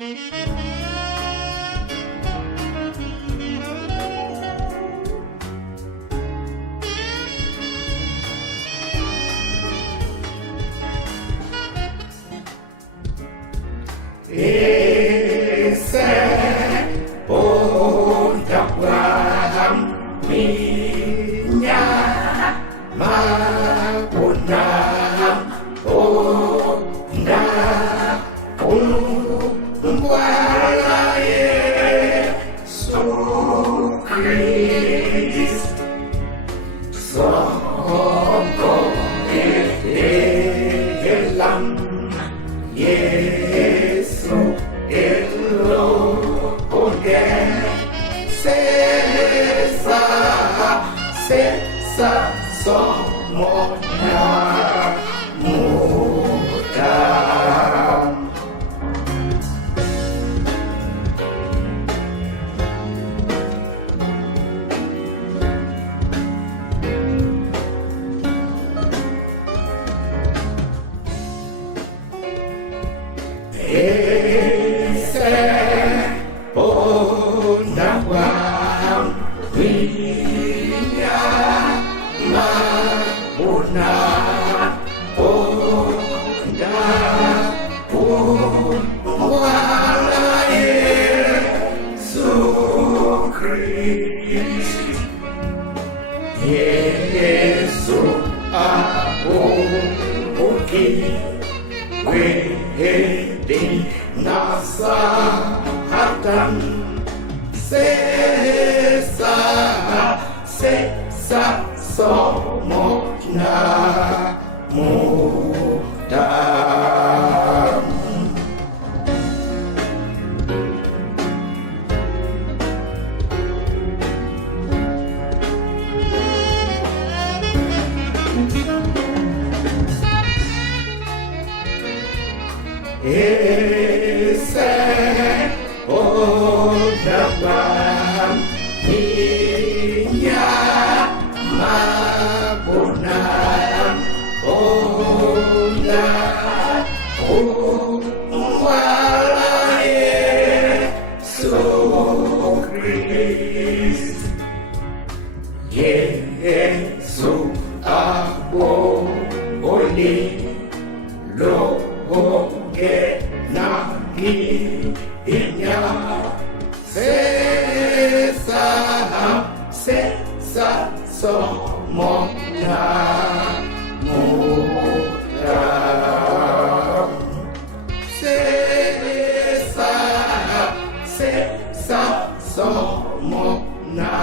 Ese Abraham minya mapunam onda umwala Yesu Kristo soko elam Yesu elo oge sesa somonya muda ese Abraham minya mauna onda umwala Yesu Kristo Yesu abuki wedi nasahatan sesa somona muda ese Abraham minya mapunam onda umwala Yesu Kristo Yesu aboli loge nagi inya sesa somona muda sesa somona